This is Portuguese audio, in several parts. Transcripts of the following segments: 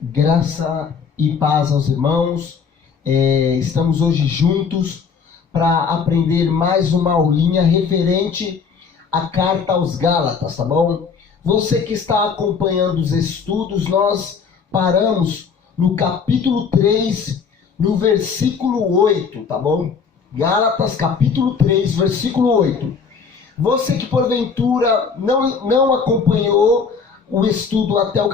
Graça e paz aos irmãos. Estamos hoje juntos para aprender mais uma aulinha referente à carta aos Gálatas, tá bom? Você que está acompanhando os estudos, nós paramos no capítulo 3, no versículo 8, tá bom? Gálatas, capítulo 3, versículo 8. Você que porventura não acompanhou o estudo até o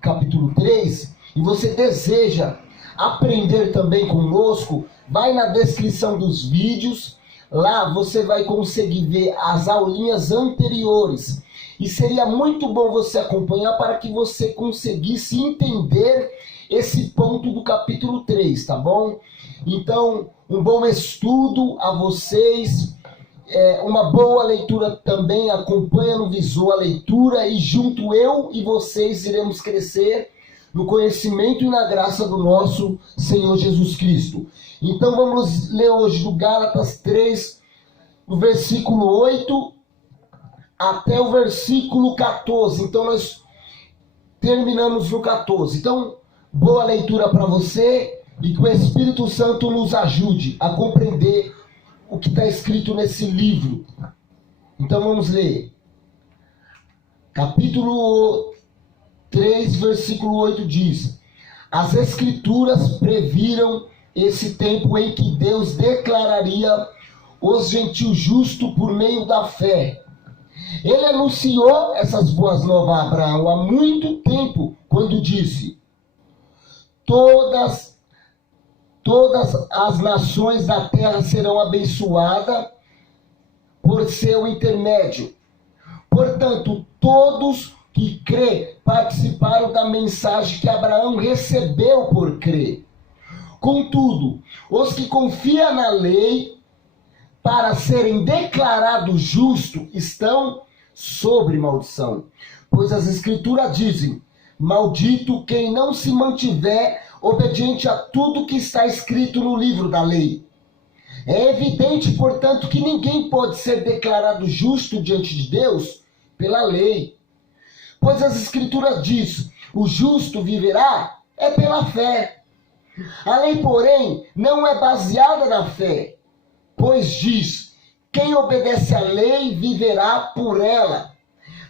capítulo 3 e você deseja aprender também conosco, vai na descrição dos vídeos, lá você vai conseguir ver as aulinhas anteriores. E seria muito bom você acompanhar para que você conseguisse entender esse ponto do capítulo 3, tá bom? Então, um bom estudo a vocês. Uma boa leitura também, acompanha no visual a leitura e junto eu e vocês iremos crescer no conhecimento e na graça do nosso Senhor Jesus Cristo. Então vamos ler hoje do Gálatas 3, do versículo 8 até o versículo 14. Então nós terminamos no 14. Então, boa leitura para você e que o Espírito Santo nos ajude a compreender o que está escrito nesse livro. Então vamos ler. Capítulo 3, versículo 8 diz: as Escrituras previram esse tempo em que Deus declararia os gentios justos por meio da fé. Ele anunciou essas boas novas a Abraão há muito tempo, quando disse: Todas as nações da terra serão abençoadas por seu intermédio. Portanto, todos que crê participaram da mensagem que Abraão recebeu por crer. Contudo, os que confiam na lei para serem declarados justos estão sob maldição. Pois as Escrituras dizem: maldito quem não se mantiver obediente a tudo que está escrito no livro da lei. É evidente, portanto, que ninguém pode ser declarado justo diante de Deus pela lei. Pois as Escrituras dizem: o justo viverá pela fé. A lei, porém, não é baseada na fé, pois diz: quem obedece à lei viverá por ela.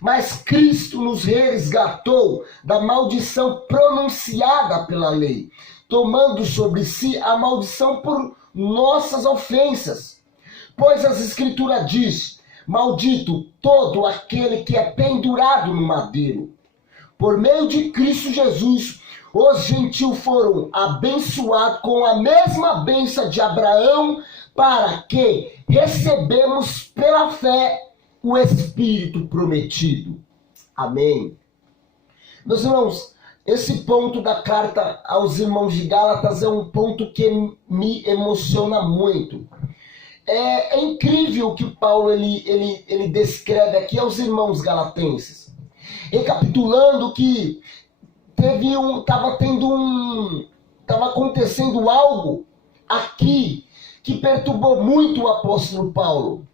Mas Cristo nos resgatou da maldição pronunciada pela lei, tomando sobre si a maldição por nossas ofensas. Pois as Escrituras diz: maldito todo aquele que é pendurado no madeiro. Por meio de Cristo Jesus, os gentios foram abençoados com a mesma bênção de Abraão, para que recebemos pela fé o Espírito prometido. Amém. Meus irmãos, esse ponto da carta aos irmãos de Gálatas é um ponto que me emociona muito. É incrível o que Paulo ele descreve aqui aos irmãos galatenses. Recapitulando que estava acontecendo algo aqui que perturbou muito o apóstolo Paulo.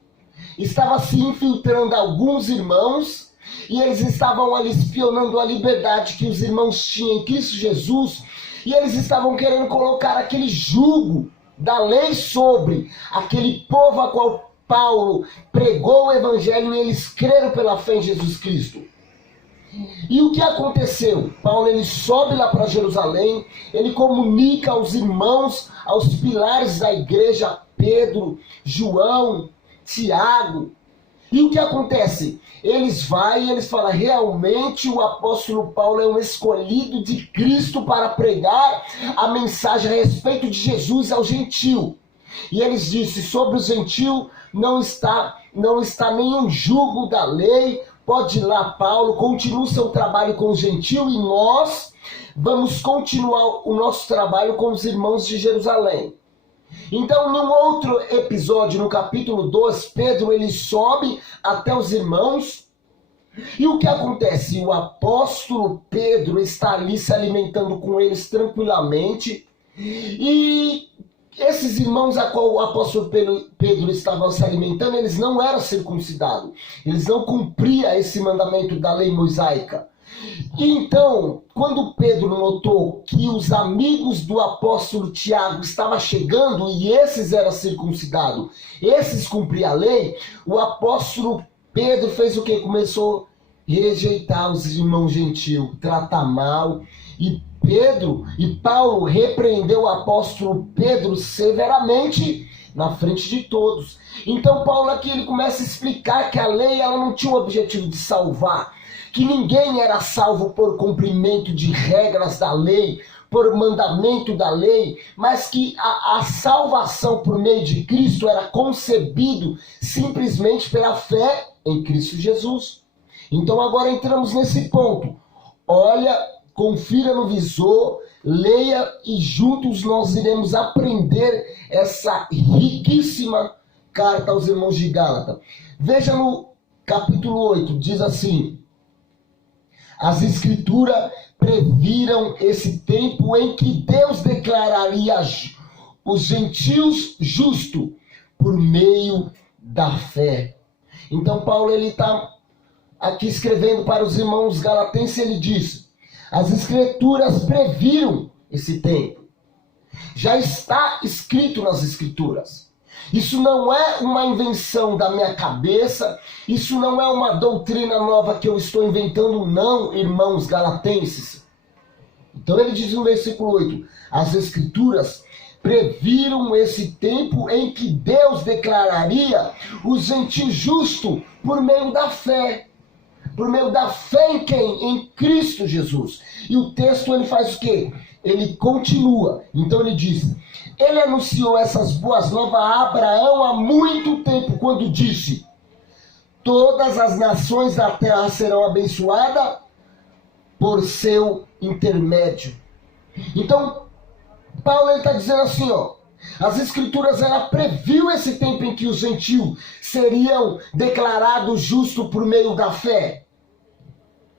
Estava se infiltrando alguns irmãos e eles estavam ali espionando a liberdade que os irmãos tinham em Cristo Jesus, e eles estavam querendo colocar aquele jugo da lei sobre aquele povo a qual Paulo pregou o evangelho e eles creram pela fé em Jesus Cristo. E o que aconteceu? Paulo ele sobe lá para Jerusalém, ele comunica aos irmãos, aos pilares da igreja, Pedro, João, Tiago. E o que acontece? Eles vão e eles falam: realmente o apóstolo Paulo é um escolhido de Cristo para pregar a mensagem a respeito de Jesus ao gentio. E eles dizem: sobre o gentio não está nenhum jugo da lei. Pode ir lá, Paulo, continue o seu trabalho com o gentio e nós vamos continuar o nosso trabalho com os irmãos de Jerusalém. Então, num outro episódio, no capítulo 2, Pedro ele sobe até os irmãos. E o que acontece? O apóstolo Pedro está ali se alimentando com eles tranquilamente. E esses irmãos a qual o apóstolo Pedro estava se alimentando, eles não eram circuncidados. Eles não cumpriam esse mandamento da lei mosaica. Então, quando Pedro notou que os amigos do apóstolo Tiago estavam chegando e esses eram circuncidados, esses cumpriam a lei, o apóstolo Pedro fez o quê? Começou a rejeitar os irmãos gentios, tratar mal. E Paulo repreendeu o apóstolo Pedro severamente na frente de todos. Então Paulo aqui ele começa a explicar que a lei ela não tinha o objetivo de salvar, que ninguém era salvo por cumprimento de regras da lei, por mandamento da lei, mas que a salvação por meio de Cristo era concebido simplesmente pela fé em Cristo Jesus. Então agora entramos nesse ponto. Olha, confira no visor, leia e juntos nós iremos aprender essa riquíssima carta aos irmãos de Gálatas. Veja no capítulo 8, diz assim: as escrituras previram esse tempo em que Deus declararia os gentios justos por meio da fé. Então Paulo ele está aqui escrevendo para os irmãos galatenses, ele diz: as escrituras previram esse tempo. Já está escrito nas escrituras. Isso não é uma invenção da minha cabeça, isso não é uma doutrina nova que eu estou inventando, não, irmãos galatenses. Então ele diz no versículo 8, as escrituras previram esse tempo em que Deus declararia os gentios justos por meio da fé. Por meio da fé em quem? Em Cristo Jesus. E o texto ele faz o quê? Ele continua. Então ele diz: ele anunciou essas boas novas a Abraão há muito tempo, quando disse: todas as nações da terra serão abençoadas por seu intermédio. Então, Paulo está dizendo assim, ó, as escrituras ela previu esse tempo em que os gentios seriam declarados justos por meio da fé.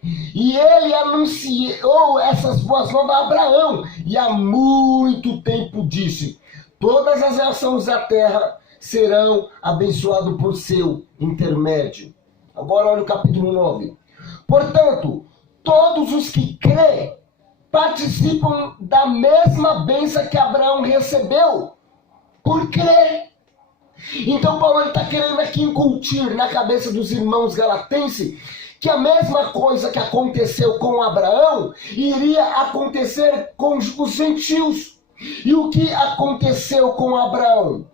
E ele anunciou essas boas novas a Abraão. E há muito tempo disse: todas as nações da terra serão abençoadas por seu intermédio. Agora olha o capítulo 9. Portanto, todos os que crêem participam da mesma bênção que Abraão recebeu por crer. Então Paulo está querendo aqui incutir na cabeça dos irmãos galatenses que a mesma coisa que aconteceu com Abraão iria acontecer com os gentios. E o que aconteceu com Abraão?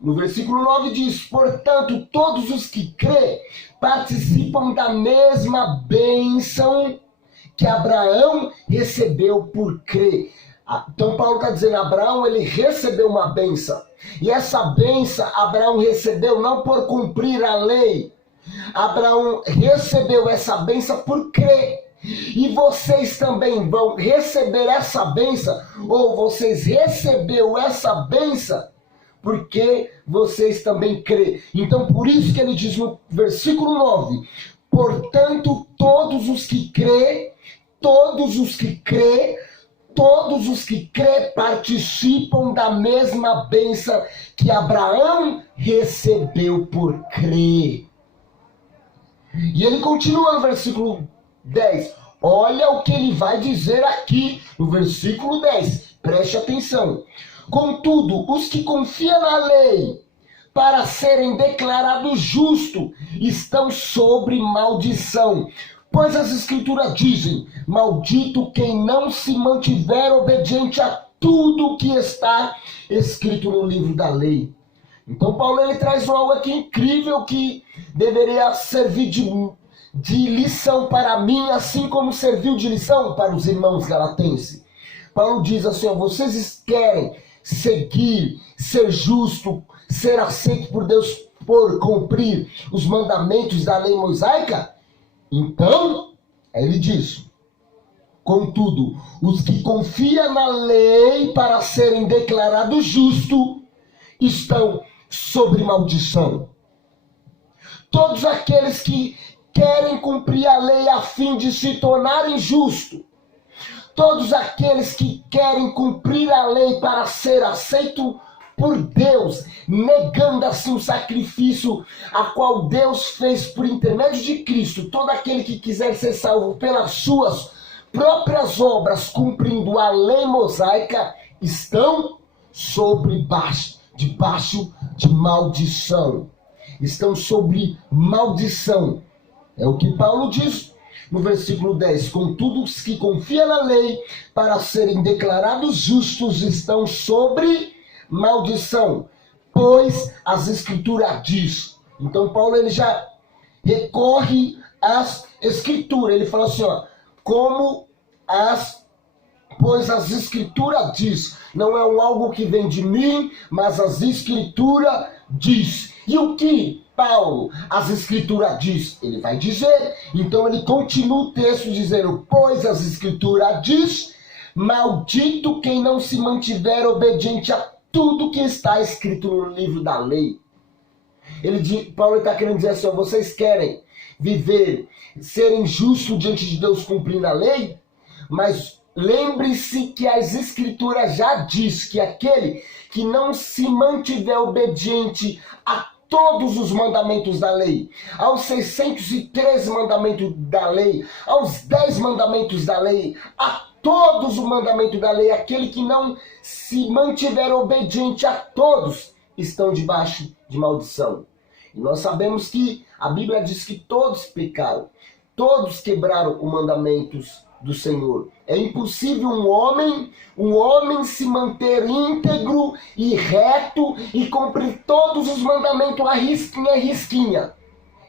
No versículo 9 diz: portanto, todos os que crêem participam da mesma bênção que Abraão recebeu por crer. Então Paulo está dizendo, Abraão ele recebeu uma bênção. E essa bênção Abraão recebeu não por cumprir a lei. Abraão recebeu essa bênção por crer. E vocês também vão receber essa bênção, ou vocês recebeu essa bênção porque vocês também crêem. Então por isso que ele diz no versículo 9: portanto, todos os que crêem participam da mesma bênção que Abraão recebeu por crer. E ele continua no versículo 10. Olha o que ele vai dizer aqui no versículo 10. Preste atenção. Contudo, os que confiam na lei para serem declarados justos estão sob maldição. Pois as escrituras dizem: maldito quem não se mantiver obediente a tudo que está escrito no livro da lei. Então Paulo ele traz algo aqui incrível que deveria servir de lição para mim, assim como serviu de lição para os irmãos galatenses. Paulo diz assim, ó, vocês querem seguir, ser justo, ser aceito por Deus por cumprir os mandamentos da lei mosaica? Então, aí ele diz: contudo, os que confiam na lei para serem declarados justos estão sob maldição. Todos aqueles que querem cumprir a lei a fim de se tornarem justos, todos aqueles que querem cumprir a lei para ser aceito por Deus, negando assim o sacrifício a qual Deus fez por intermédio de Cristo. Todo aquele que quiser ser salvo pelas suas próprias obras, cumprindo a lei mosaica, estão debaixo de maldição. Estão sobre maldição. É o que Paulo diz no versículo 10. Contudo, os que confiam na lei para serem declarados justos estão sobre maldição, pois as escrituras diz. Então Paulo ele já recorre às escrituras. Ele fala assim, ó, pois as escrituras diz. Não é algo que vem de mim, mas as escrituras diz. E o que Paulo, as escrituras diz? Ele vai dizer. Então ele continua o texto dizendo, pois as escrituras diz, maldito quem não se mantiver obediente a tudo que está escrito no livro da lei. Paulo está querendo dizer assim, ó, vocês querem viver, serem justos diante de Deus cumprindo a lei? Mas lembre-se que as escrituras já diz que aquele que não se mantiver obediente a todos os mandamentos da lei, aos 613 mandamentos da lei, aos 10 mandamentos da lei, a todos os mandamentos da lei, aquele que não se mantiver obediente a todos, estão debaixo de maldição. E nós sabemos que a Bíblia diz que todos pecaram, todos quebraram os mandamentos do Senhor. É impossível um homem se manter íntegro e reto e cumprir todos os mandamentos a risquinha.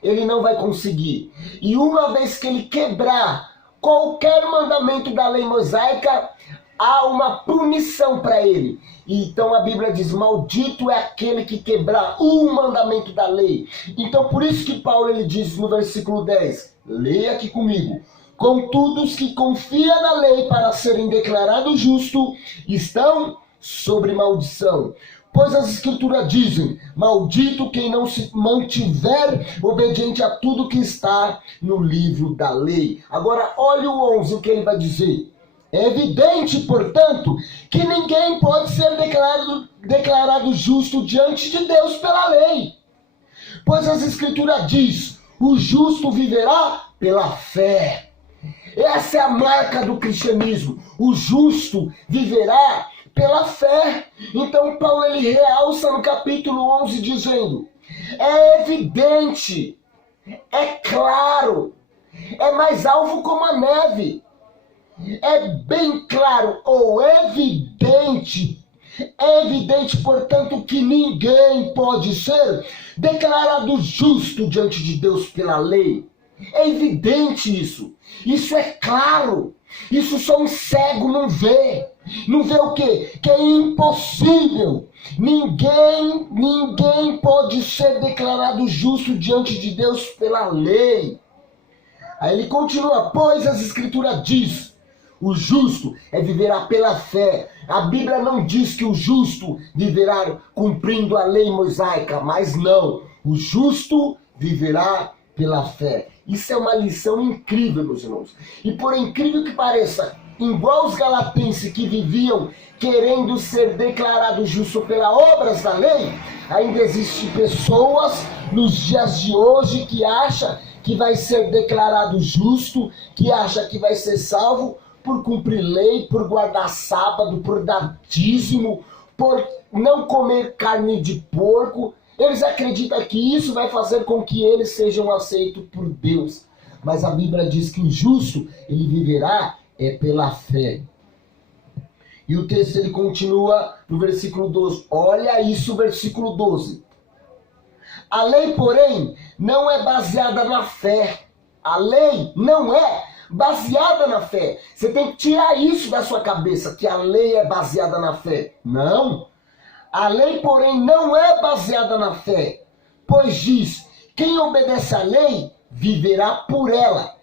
Ele não vai conseguir. E uma vez que ele quebrar qualquer mandamento da lei mosaica, há uma punição para ele. Então a Bíblia diz, maldito é aquele que quebrar um mandamento da lei. Então por isso que Paulo ele diz no versículo 10, leia aqui comigo. Contudo, os que confiam na lei para serem declarados justos estão sobre maldição. Pois as escrituras dizem, maldito quem não se mantiver obediente a tudo que está no livro da lei. Agora, olha o 11, o que ele vai dizer. É evidente, portanto, que ninguém pode ser declarado justo diante de Deus pela lei. Pois as escrituras dizem, o justo viverá pela fé. Essa é a marca do cristianismo. O justo viverá pela fé. Então Paulo ele realça no capítulo 11 dizendo, é evidente, é claro, é mais alvo como a neve. É bem claro ou evidente. É evidente, portanto, que ninguém pode ser declarado justo diante de Deus pela lei. É evidente isso. Isso é claro. Isso só um cego não vê. Não vê o quê? Que é impossível. Ninguém pode ser declarado justo diante de Deus pela lei. Aí ele continua, pois as escrituras diz, o justo viverá pela fé. A Bíblia não diz que o justo viverá cumprindo a lei mosaica, mas não. O justo viverá pela fé. Isso é uma lição incrível, meus irmãos. E por incrível que pareça, igual os galatenses que viviam querendo ser declarados justos pelas obras da lei, ainda existem pessoas nos dias de hoje que acham que vai ser declarado justo, que acha que vai ser salvo por cumprir lei, por guardar sábado, por dar dízimo, por não comer carne de porco. Eles acreditam que isso vai fazer com que eles sejam aceitos por Deus. Mas a Bíblia diz que o justo, ele viverá pela fé. E o texto ele continua no versículo 12. Olha isso, versículo 12. A lei, porém, não é baseada na fé. A lei não é baseada na fé. Você tem que tirar isso da sua cabeça, que a lei é baseada na fé. Não. A lei, porém, não é baseada na fé, pois diz, quem obedece à lei, viverá por ela.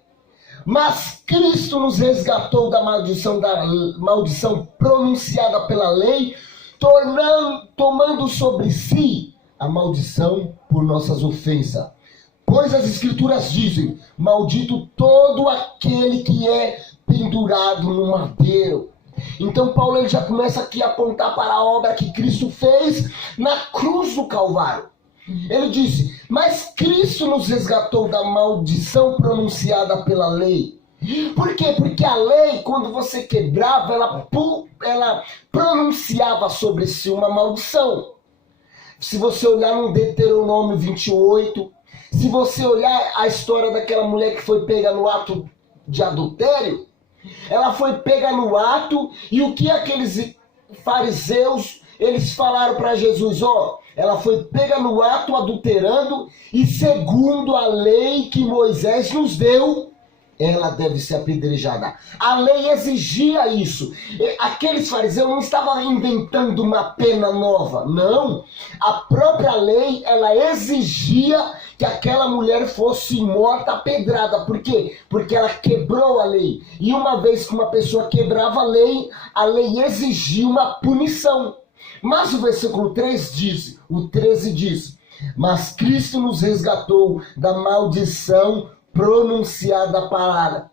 Mas Cristo nos resgatou da maldição pronunciada pela lei, tomando sobre si a maldição por nossas ofensas. Pois as escrituras dizem, maldito todo aquele que é pendurado no madeiro. Então Paulo ele já começa aqui a apontar para a obra que Cristo fez na cruz do Calvário. Ele disse, mas Cristo nos resgatou da maldição pronunciada pela lei. Por quê? Porque a lei, quando você quebrava, ela pronunciava sobre si uma maldição. Se você olhar no Deuteronômio 28, se você olhar a história daquela mulher que foi pega no ato de adultério, ela foi pega no ato, e o que aqueles fariseus, eles falaram para Jesus, ela foi pega no ato adulterando, e segundo a lei que Moisés nos deu, ela deve ser apedrejada. A lei exigia isso. Aqueles fariseus não estavam inventando uma pena nova, não. A própria lei, ela exigia que aquela mulher fosse morta apedrada. Por quê? Porque ela quebrou a lei. E uma vez que uma pessoa quebrava a lei exigia uma punição. Mas o versículo 13 diz, mas Cristo nos resgatou da maldição pronunciada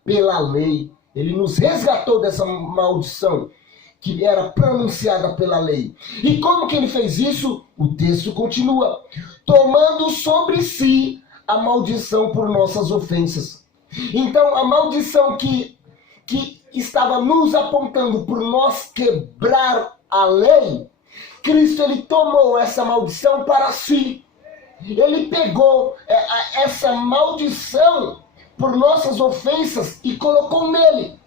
pela lei. Ele nos resgatou dessa maldição que era pronunciada pela lei. E como que ele fez isso? O texto continua. Tomando sobre si a maldição por nossas ofensas. Então, a maldição que estava nos apontando por nós quebrar a lei, Cristo ele tomou essa maldição para si. Ele pegou essa maldição por nossas ofensas e colocou nele.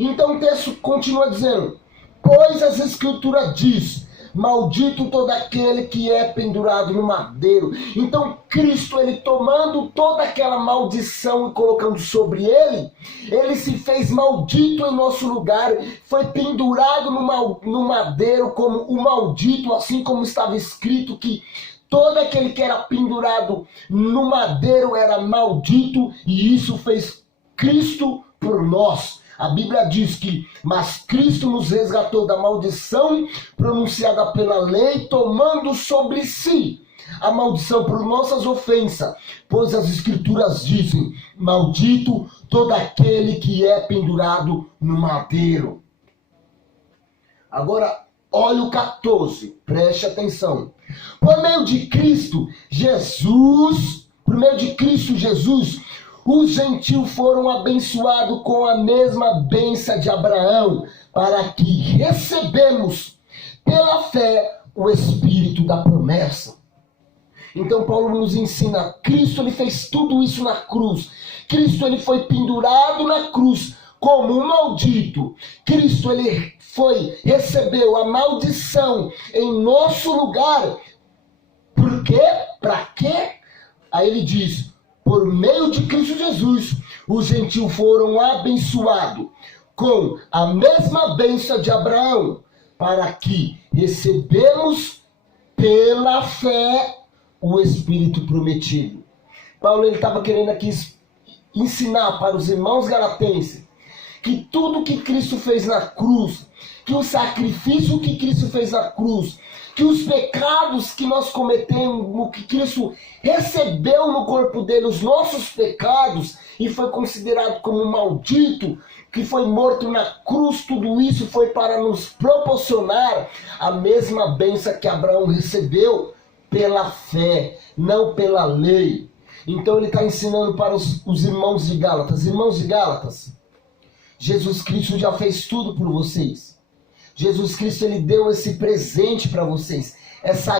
Então o texto continua dizendo, pois as escrituras diz, maldito todo aquele que é pendurado no madeiro. Então Cristo, ele tomando toda aquela maldição e colocando sobre ele, ele se fez maldito em nosso lugar, foi pendurado no madeiro como o maldito, assim como estava escrito que todo aquele que era pendurado no madeiro era maldito, e isso fez Cristo por nós. A Bíblia diz que, mas Cristo nos resgatou da maldição pronunciada pela lei, tomando sobre si a maldição por nossas ofensas, pois as Escrituras dizem, maldito todo aquele que é pendurado no madeiro. Agora, olha o 14, preste atenção. Por meio de Cristo Jesus, os gentios foram abençoados com a mesma bênção de Abraão, para que recebemos pela fé o Espírito da promessa. Então Paulo nos ensina, Cristo ele fez tudo isso na cruz. Cristo ele foi pendurado na cruz como um maldito. Cristo ele recebeu a maldição em nosso lugar. Por quê? Para quê? Aí ele diz, por meio de Cristo Jesus, os gentios foram abençoados com a mesma bênção de Abraão, para que recebemos pela fé o Espírito prometido. Paulo ele estava querendo aqui ensinar para os irmãos galatenses que tudo que Cristo fez na cruz, que o sacrifício que Cristo fez na cruz, que os pecados que nós cometemos, que Cristo recebeu no corpo dele, os nossos pecados, e foi considerado como maldito, que foi morto na cruz, tudo isso foi para nos proporcionar a mesma bênção que Abraão recebeu pela fé, não pela lei. Então ele está ensinando para os irmãos de Gálatas. Irmãos de Gálatas, Jesus Cristo já fez tudo por vocês. Jesus Cristo ele deu esse presente para vocês. Essa